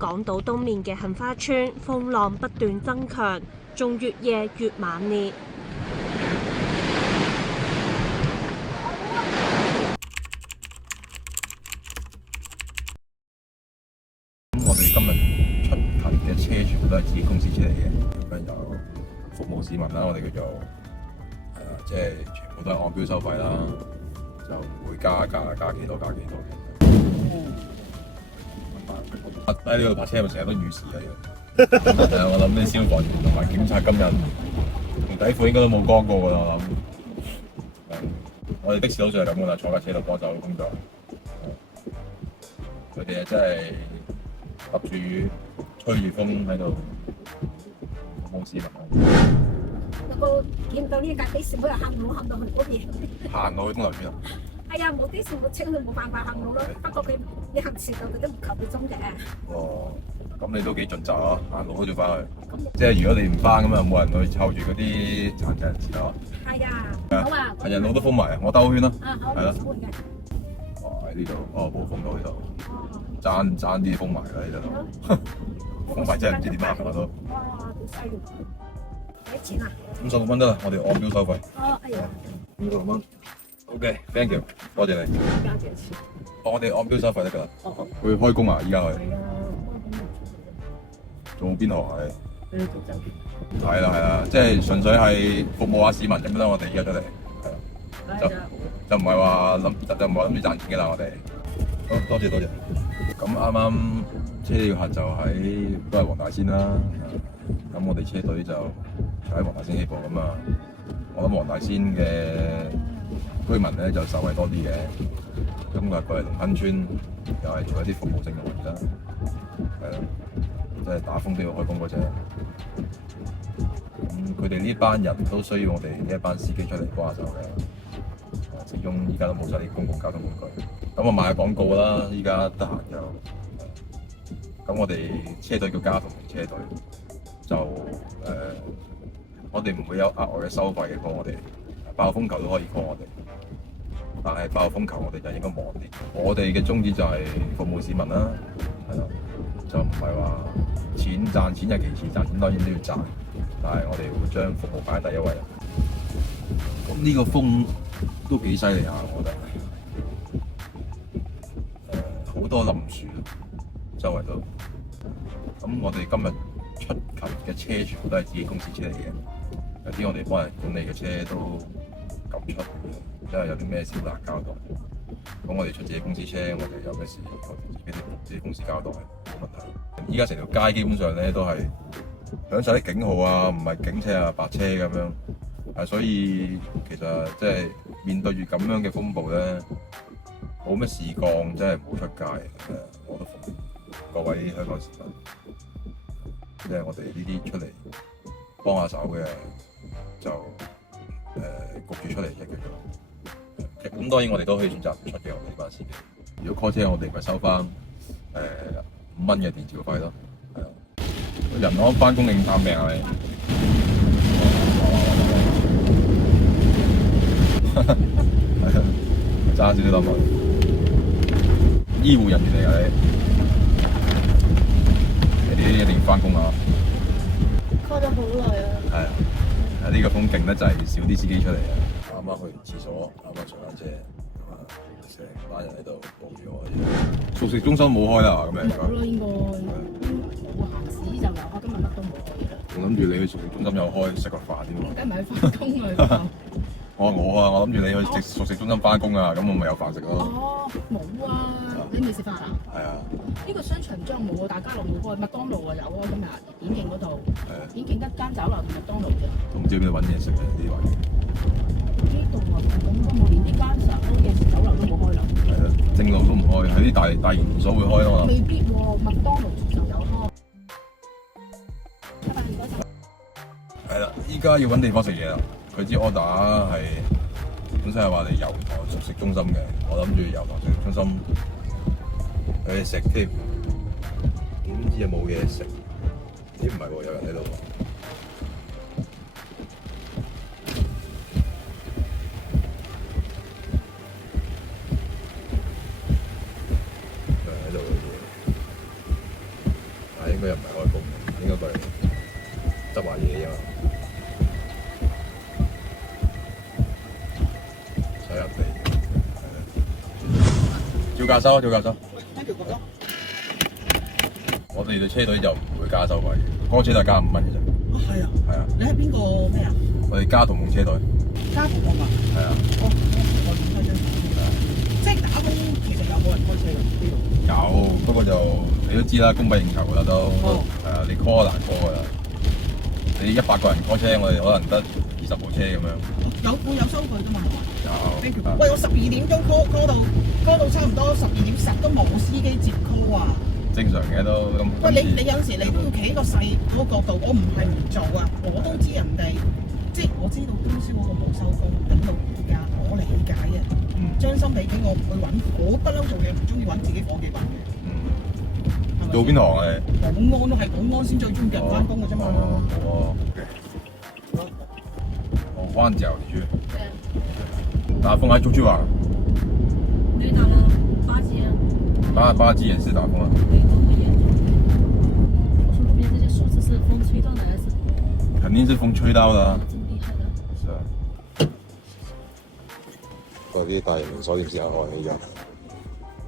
港島東面嘅杏花邨風浪不斷增強，仲越夜越猛烈。我哋今日出勤嘅車全部都係自己公司車嚟嘅，咁有服務市民啦，我哋叫做即係全部都係按標收費啦，就唔會加價，加幾多加幾多嘅。喺呢度泊車咪成日都遇事嘅。我諗啲消防員同埋警察今日同底褲應該都冇乾過㗎啦，我諗。我哋的士佬就係咁㗎啦，坐架車度幫手工作。佢哋真係揼住雨，吹住風喺度冇市民。有個見到呢架的士，每日行路行到去嗰邊。行到去東流村啊！係啊，冇的士冇車，佢冇辦法行路咯。不過你行遲到，佢都唔求你鐘嘅。哦，咁你都幾盡責啊！行路都要翻去。即係如果你唔翻咁啊，冇人去湊住嗰啲殘疾人士咯。係啊，好啊。行人路都封埋，我兜圈咯。好。係咯。哇！喺呢度，冇封到呢度。爭啲封埋啦呢度。封埋真係唔知點辦我都。哇！好犀利。幾錢啊？56蚊得啦，我哋按標收費。哎呀。56蚊。OK，thank you，多謝你。加幾錢？我哋按標收費得㗎啦。佢開工啊！依家佢。係啊，做邊行係？你做酒店。係啦，即係純粹係服務下市民咁啦。我哋而家出嚟，係就唔係話諗住賺錢嘅啦。我哋好多謝。咁啱啱車要客就喺都係黃大仙啦。咁我哋車隊就喺黃大仙起步咁啊。我諗黃大仙嘅居民咧就受惠多啲嘅。咁佢過嚟龍坑村又係做一啲服務性嘅活動啦。係啦，即係打風都要開工嗰隻。咁佢哋呢班人都需要我哋呢一班司機出嚟幫下手嘅。始終依家都冇晒啲公共交通工具。咁我賣下廣告啦，依家得閒就。咁我哋車隊叫家同車隊，就我哋唔會有額外嘅收費嘅，幫我哋爆風球都可以幫我哋，但係爆風球我哋就應該忙啲。我哋嘅宗旨就係服務市民啦，係咯，就唔係話賺錢係其次，賺錢當然都要賺，但係我哋會將服務擺喺第一位。咁呢個風都幾犀利下，我覺得。好多冧樹，周圍都。咁我哋今日出勤嘅車全部都係自己公司車嚟嘅，有啲我哋幫人管理嘅車都撳出，因為有啲咩事好難交代。咁我哋出自己公司車，我哋有咩事我哋自己公司交代冇問題。依家成條街基本上咧都係響晒啲警號啊，唔係警車啊，白車咁樣。所以其實即係面對住咁樣嘅風暴咧，冇咩事幹，真係唔好出街。我都服各位香港市民，即係我哋呢啲出嚟幫下手嘅，就焗住出嚟嘅叫做。咁當然我哋都可以選擇唔出嘅，我哋呢班司機。如果 call 車，我哋咪收翻5蚊嘅電召費咯。係啊，人安翻工定探病啊你？係啊，揸少少諗落。醫護人員嚟㗎你一定要翻工啊 call 咗好耐啊。係啊，呢個風勁得滯，少啲司機出嚟啊！啱啱去完廁所，啱啱上緊車，成班人喺度報住我。熟食中心冇開啦，咁樣冇咯，應該冇閒時就有，我今日乜都冇開啦。我諗住你去熟食中心有開，食個飯添喎。梗係咪去翻工啊？我諗住你去熟食中心翻工啊，咁我咪有飯食咯。哦，冇啊，你未食飯啊？係啊。呢個商場將冇啊，大家樂冇開，麥當勞啊有啊，今日顯徑嗰度。顯徑得間酒樓同麥當勞啫。都唔知邊度揾嘢食嘅呢啲位。呢度啊，咁都冇，連呢間嘅酒樓都冇開啦。係啊，正路都唔開，喺啲大型連鎖會開咯。未必喎，麥當勞就有開。係啦，依家要揾地方食嘢啦。佢知 order 係本身係話嚟油塘熟食中心嘅，我諗住油塘熟食中心有嘢食添，點知又冇嘢食？咦唔係喎，有人喺度喎。有人喺度嘅喎。應該又唔係開工，應該過嚟執下嘢啫嘛。洗下地，照價收，照價收。我哋嘅車隊就唔會加收費，嗰車就係加5蚊嘅啫。啊，係啊。係啊。你係邊個咩啊？我哋加同夢車隊。加同學啊？係啊。哦，我點開張？即係打工其實有冇人開車㗎？呢度？有，不過就你都知啦，供不應求㗎啦都。哦。係啊，你 call 難 call 㗎啦。你100個人 call 車，我哋可能得20部車咁樣。會有收據㗎嘛？有。喂，我12點鐘 call 到差唔多12點10都冇司機接 call 啊！正常嘅都咁。喂，你有陣時你都要企喺個細嗰個角度，我唔係唔做啊，我都知人哋，即係我知道公司嗰個冇收工，等到而家，我理解嘅。將心比己，我唔會揾，我不嬲做嘢唔中意揾自己伙計笨嘅。做邊行啊你？保安都係保安先最中意人翻工嘅啫嘛。哦。我灣角地區。打風還出去玩？沒打了8級。8級也是打風啊？我說路邊這些樹枝是風吹到的還是？肯定是風吹到的。這麼厲害的。是啊。嗰啲大型連鎖店先有開起咗。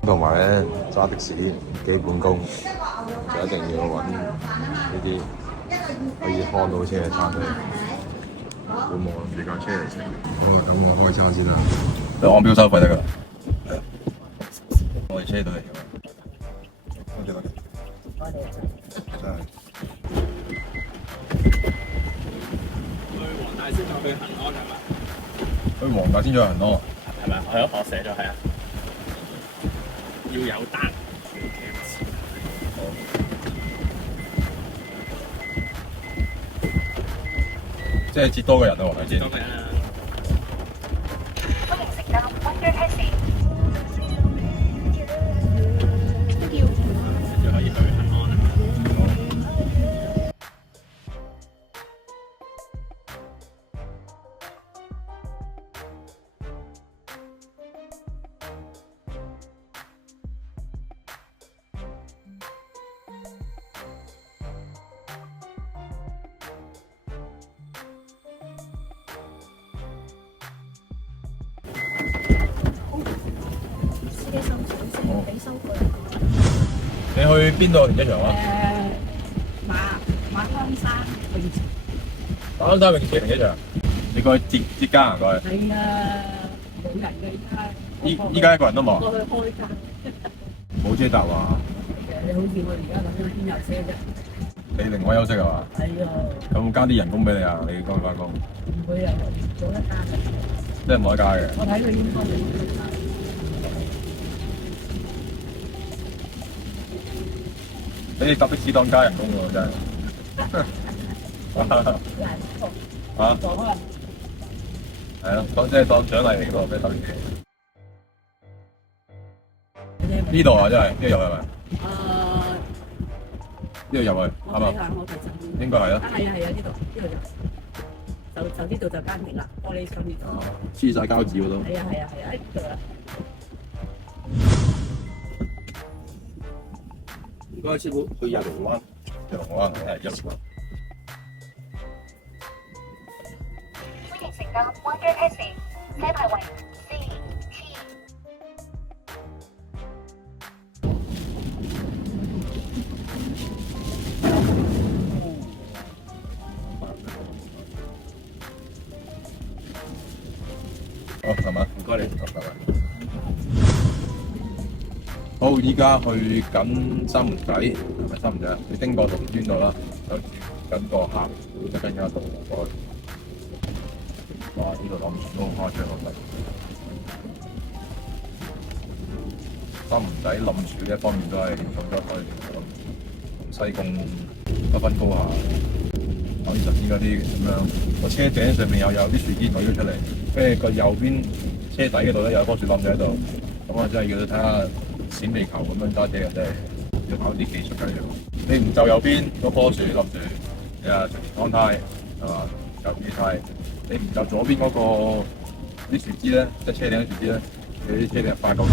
同埋咧揸的士基本功就一定要揾呢啲可以看到車嘅餐廳。咁我諗住架車嚟食，等我開餐先啦。你按表收費得㗎啦。係啊。我哋車隊嚟㗎嘛。多謝。真係。去黃大仙再去恆安係嘛？去黃大仙再去恆安。係咪？我寫咗係啊。要有單。即係接多個人咯，係咪先？多個人啊！歡迎乘搭灣區 taxi。就可以去恆安啦。你去邊度停車場啊？馬鞍山泳池。馬鞍山泳池停車場。你過去接家人過去？係啊，冇人嘅依家一個人都冇。過去開間。冇車搭啊？你好似我而家咁樣邊有車啫？你另外休息係嘛？係啊。有冇加啲人工俾你啊？你過去翻工？唔會啊，做一間嘅。即係唔可以加嘅。我睇佢應該會加。你搭的士當加人工喎，真係。啊？係咯，即係當獎勵嚟嘅喎，俾等於。呢度啊，真係呢度入係咪？呢度入去啱嘛？應該係啦。係啊，呢度入。就呢度就間停啦，玻璃窗呢度。黐晒膠紙喎都。係啊，呢度啦。唔該，師傅，去日龍灣。日龍灣係1蚊。歡迎乘搭灣區 taxi， 車牌為 CT。好，係嘛？唔該你，拜拜。好，依家去緊三門仔，係咪三門仔啊？你經過龍村度啦，就緊個客戶就跟住一度過去。哇！呢度諗唔到開車落嚟。三門仔冧樹呢一方面都係重災區嚟嘅，同西貢不分高下。好似頭先嗰啲咁樣，個車頂上面有啲樹枝舉咗出嚟，跟住個右邊車底嗰度咧有一棵樹冧咗喺度，咁啊真係要睇下閃地球咁樣揸車嘅，真係要考啲技術嘅要。你唔就右邊嗰棵樹冧住，你啊隨時安胎係嘛？右邊胎，你唔就左邊嗰個啲樹枝咧，即係車頂啲樹枝咧，你啲車頂快夠㗎。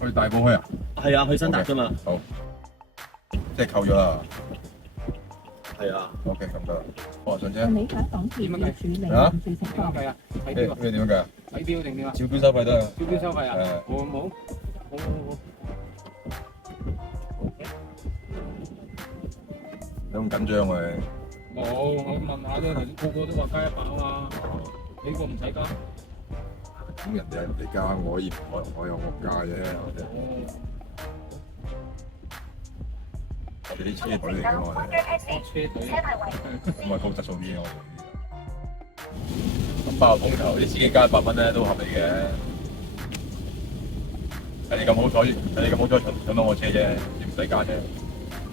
去大埔區啊？係啊，去新達啫嘛。好。即係扣咗啦。係啊。 OK， 咁得啦。我上車。理解港鐵要處理啊？臨時情況。計啊？睇咩表啊？點樣計？睇表定點啊？照標收費得啊。招標收費啊？誒冇。你咁緊張喎你？冇，我問下啫。頭先個個都話加100啊嘛，你個唔使加。咁人哋係人哋加，我有我加啫。我哋啲車隊嚟㗎嘛，我哋車隊。車牌為咁咪高質素啲我哋。咁爆風頭啲司機加100蚊咧都合理嘅。你咁好彩搶到我車啫，你唔使加啫。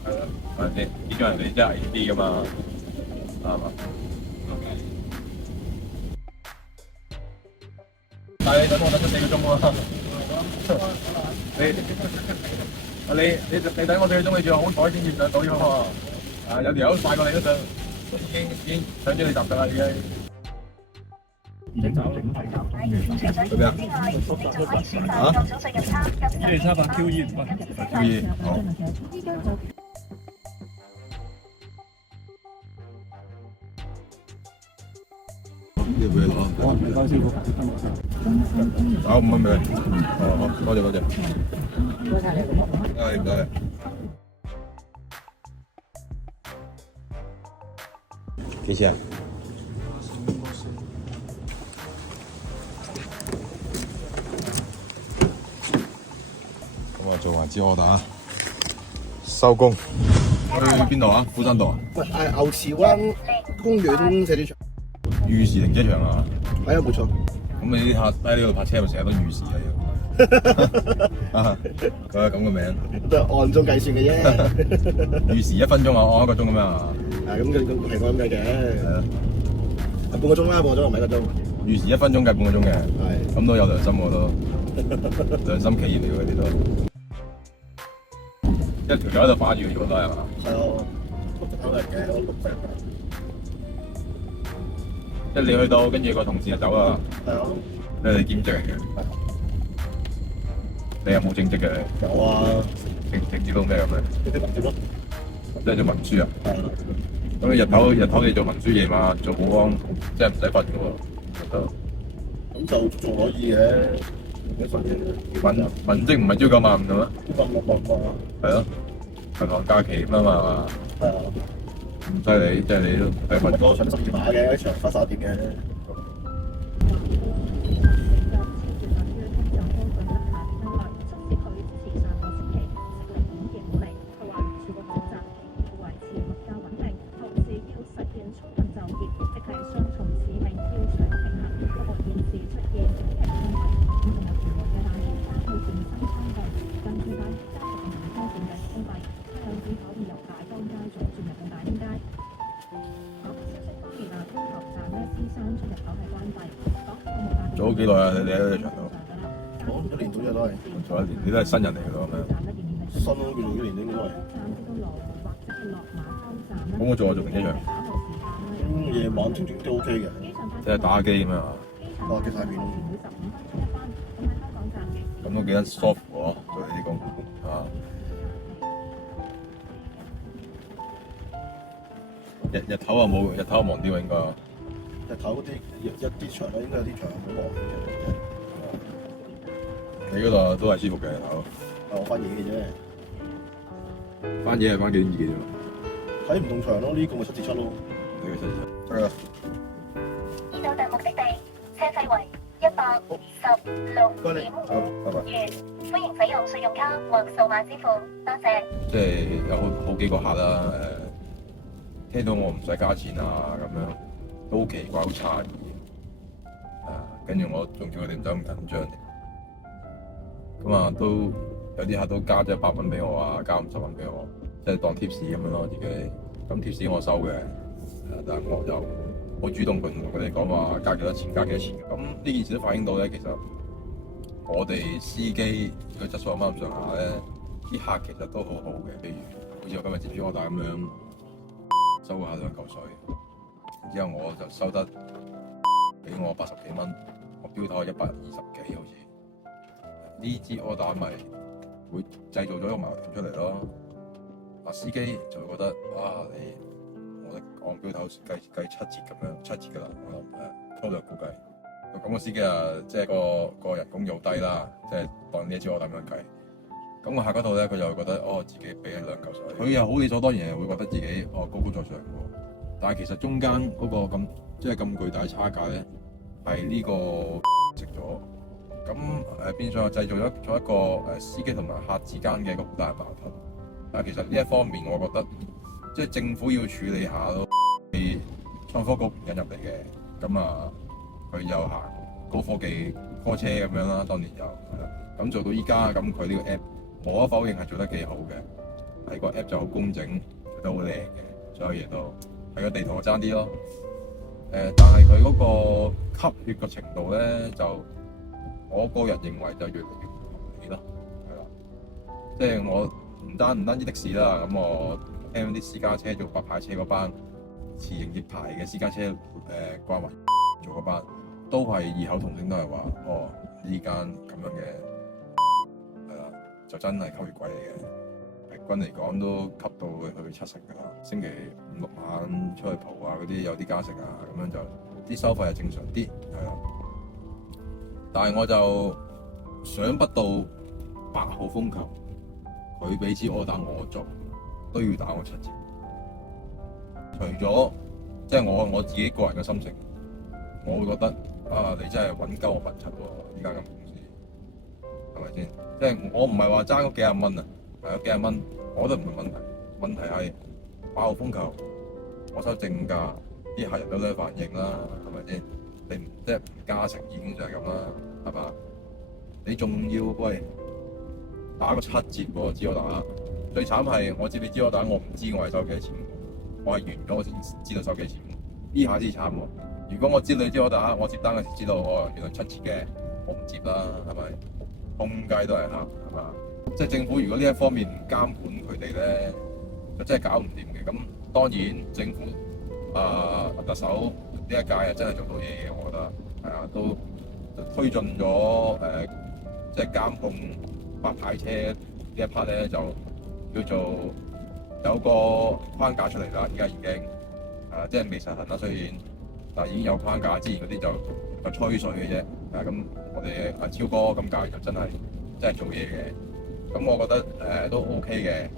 係咯，係咪先？呢種人哋真係危險啲㗎嘛，啱嘛？但係你等我等咗4個鐘喎。你等我4個鐘，你仲好彩先至上到啫嘛。啊，有條友快過你嗰陣，已經上咗你搭㗎啦已經。做咩啊？啊？Q2 好。要唔要攞？唔該師傅。打5蚊俾你。好，多謝。唔該。幾錢啊？咁我做埋支 order啊，收工。去邊度啊？富山道啊？喂，牛池灣公園射擊場，裕士停車場啊？係啊，冇錯。咁你啲客喺呢度泊車咪成日都裕士啊？佢係咁嘅名，都係按鐘計算嘅啫。裕士1分鐘啊，按1個鐘咁樣啊？咁係咁樣嘅。係啊，半個鐘啦，半個鐘唔係1個鐘。裕士1分鐘計半個鐘嘅，係。咁都有良心喎都，良心企業嚟嘅佢哋都。一條友喺度把住佢做都係嘛？係啊，都係嘅，我6隻。即係你去到，跟住個同事就走啦。係啊。你係兼職嚟嘅。你有冇正職嘅？有啊。正職到咩咁咧？即係做文書啊？係啊。咁你日頭你做文書，夜晚做保安，即係唔使瞓嘅喎。咁就仲可以嘅，一份嘢。文職唔係朝9晚5嘅咩？冇。係咯，銀行假期咁啊嘛。係啊。唔犀利，即係你都唔使瞓。我上12碼嘅，一場花灑碟嘅。做咗幾耐啊？你喺呢場度？我1年左右都係。做1年，你都係新人嚟嘅咯咁樣。新咯，叫做1年應該係。咁我做停車場。夜晚停都 OK 嘅。即係打機咁樣啊？打機睇片。咁都幾得 soft 喎，做呢啲工啊！日頭啊冇，日頭忙啲喎應該。日頭嗰啲一啲場咧，應該有啲場好忙嘅。你嗰度都係舒服嘅日頭。我翻嘢嘅啫。翻嘢係翻幾點幾啫？睇唔同場咯，呢個咪7至7咯。呢個7至7。係啊。已到達目的地，車費為126.2拜拜。元。歡迎使用信用卡或數碼支付，多謝。即係有好幾個客啦，聽到我唔使加錢啊咁樣，都好奇怪，好詫異。跟住我仲叫佢哋唔使咁緊張。咁啊，都有啲客都加咗100蚊俾我啊，加50蚊俾我，即係當貼士咁樣咯自己。咁貼士我收嘅，但係我就好主動同佢哋講話加幾多錢，加幾多錢。咁呢件事都反映到咧，其實我哋司機個質素啱啱上下咧，啲客其實都好好嘅。譬如好似我今日接住我大咁樣，收下2嚿水，然之後我就收得俾我80幾蚊，我標頭係120幾好似。呢支 order 咪會製造咗一個矛盾出嚟咯。司機就會覺得哇我哋講標頭計7折咁樣，7折㗎啦，我粗略估計。咁個司機啊，即係個人工又低啦，即係當呢一招我咁樣計。咁我下嗰度咧，佢就會覺得自己俾咗2嚿水，佢又好理所當然會覺得自己高高在上喎。但係其實中間嗰個咁巨大差價咧，係呢個食咗。咁變相製造咗一個司機同埋客之間嘅一個好大矛盾。但係其實呢一方面，我覺得即係政府要處理下咯。係創科局引入嚟嘅，咁佢又行高科技 call 車咁樣啦，當年又係啦。咁做到依家，咁佢呢個 app 無可否認係做得幾好嘅，係個 app 就好工整，做得好靚嘅，所有嘢都係個地圖爭啲咯。但係佢嗰個吸血嘅程度咧，就我個人認為就越嚟越唔合理咯，係啦。即係我唔單止的士啦，咁我聽啲私家車做白牌車嗰班持營業牌嘅私家車掛埋做嗰班，都係異口同聲都係話，呢間咁樣嘅係啦，就真係吸血鬼嚟嘅。平均嚟講都吸到去70㗎啦。星期5、6晚出去蒲啊嗰啲有啲加成啊，咁樣就啲收費係正常啲，係啦。但係我就想不到8號風球，佢俾支order我做，都要打我7折。除咗即係我自己個人嘅心情，我會覺得你真係揾鳩我笨柒喎！依家咁公司係咪先？即係我唔係話爭嗰幾廿蚊啊，係有幾廿蚊，我覺得唔係問題。問題係8號風球，我收正價，啲客人都有反應啦，係咪先？你即係唔加成已經就係咁啦，係嘛？你仲要打個7折喎，知我打。最慘係我知你知我打，我唔知我係收幾多錢，我係完咗我先知道收幾錢。呢下先慘喎！如果我知你知我打，我接單嗰時知道原來7折嘅，我唔接啦，係咪？通街都係客，係嘛？即係政府如果呢一方面唔監管佢哋咧，就真係搞唔掂嘅。咁當然政府特首呢一屆啊真係做到嘢嘅，我覺得係啊，都推進咗即係監控白牌車呢一 part 咧，就叫做有個框架出嚟啦。而家已經即係未實行啦，雖然但係已經有框架，之前嗰啲就吹水嘅啫。咁我哋阿超哥咁教就真係做嘢嘅。咁我覺得都 OK 嘅，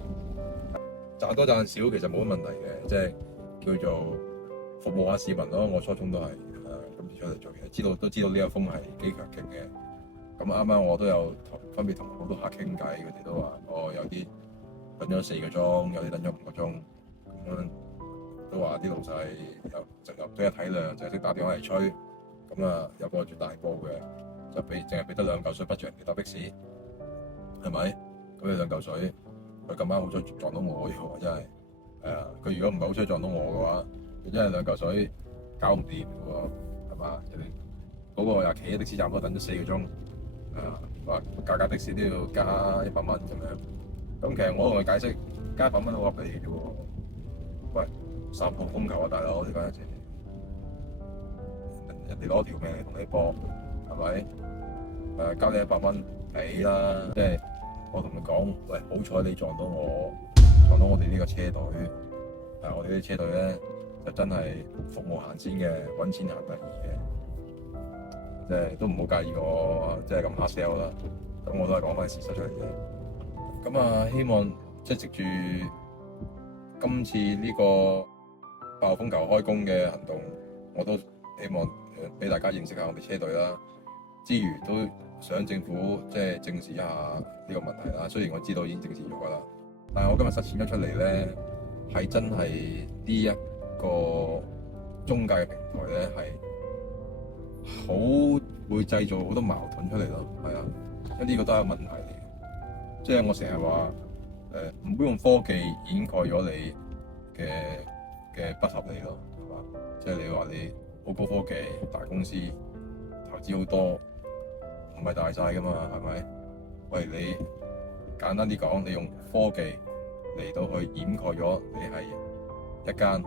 賺多賺少其實冇乜問題嘅，即係叫做服務下市民咯。我初衷都係今次出嚟做嘢，都知道呢一風係幾強勁嘅。咁啱啱我都有分別同好多客傾偈，佢哋都話有啲等咗4個鐘，有啲等咗5個鐘，咁樣都話啲老細有比較體諒，就係識打電話嚟催。咁有個住大埔嘅，就淨係俾得2嚿水，不著人哋搭的士，係咪？咁你2嚿水，佢咁啱好彩撞到我喎，真係佢如果唔係好彩撞到我嘅話，佢真係2嚿水搞唔掂嘅喎，係嘛？嗰個又企喺的士站度等咗4個鐘，話架的士都要加100蚊咁樣。咁其實我同佢解釋，加100蚊好合理嘅啫喎。喂，3號風球啊，大佬，你講一次。人哋攞條命嚟同你搏，係咪？交你100蚊俾啦，即係我同佢講，喂，好彩你撞到我哋呢個車隊，我哋呢啲車隊咧就真係服務行先嘅，揾錢行第二嘅，即係都唔好介意我即係咁 hard sell 啦。咁我都係講翻事實出嚟嘅。咁希望即係藉住今次呢個8號風球開工嘅行動，我都希望俾大家認識下我哋車隊啦，之餘都想政府即係正視一下呢個問題啦。雖然我知道已經正視咗㗎啦，但係我今日實踐咗出嚟咧，係真係呢一個中介嘅平台咧，係好會製造好多矛盾出嚟咯。係啊，即係呢個都係問題嚟嘅。即係我成日話唔好用科技掩蓋咗你嘅不合理咯，係嘛？即係你話你好高科技大公司投資好多，唔係大晒㗎嘛，係咪？喂，你簡單啲講，你用科技嚟到去掩蓋咗你係一間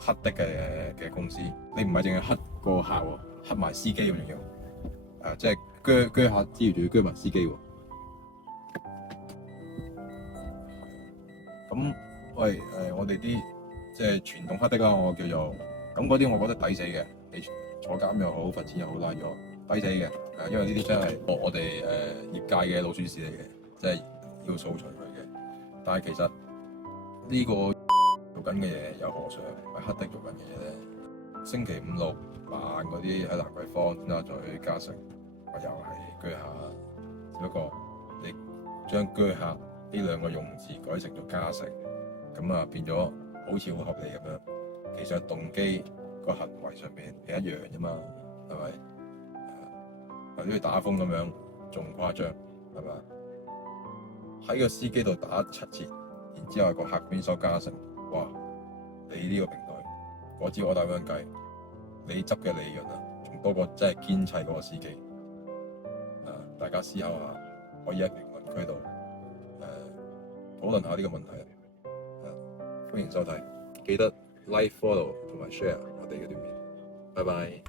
黑的嘅公司，你唔係淨係黑個客喎，黑埋司機咁樣，即係鋸客之餘仲要鋸埋司機喎。咁喂我哋啲即係傳統黑的啦，我叫做咁嗰啲，我覺得抵死嘅。你坐監又好，罰錢又好，拉咗抵死嘅。因為呢啲真係我哋業界嘅老鼠屎嚟嘅，即係要掃除佢嘅。但係其實呢個做緊嘅嘢又何嘗唔係黑的做緊嘅嘢咧？星期五六晚嗰啲喺蘭桂坊、尖沙咀、嘉誠，我又係居下，只不過你將居下呢兩個用字改成咗嘉誠，咁啊變咗好似好合理咁樣。其實動機個行為上面係一樣啫嘛，係咪？或者打風咁樣仲誇張，係嘛？喺個司機度打7折，然之後個客邊收嘉誠，哇！你呢個平台嗰支我打咁樣計，你執嘅利潤啊，仲多過真係堅砌嗰個司機。大家思考下，可以喺評論區度討論下呢個問題。歡迎收睇，記得 like、follow 同埋 share 我哋嘅段片。拜拜。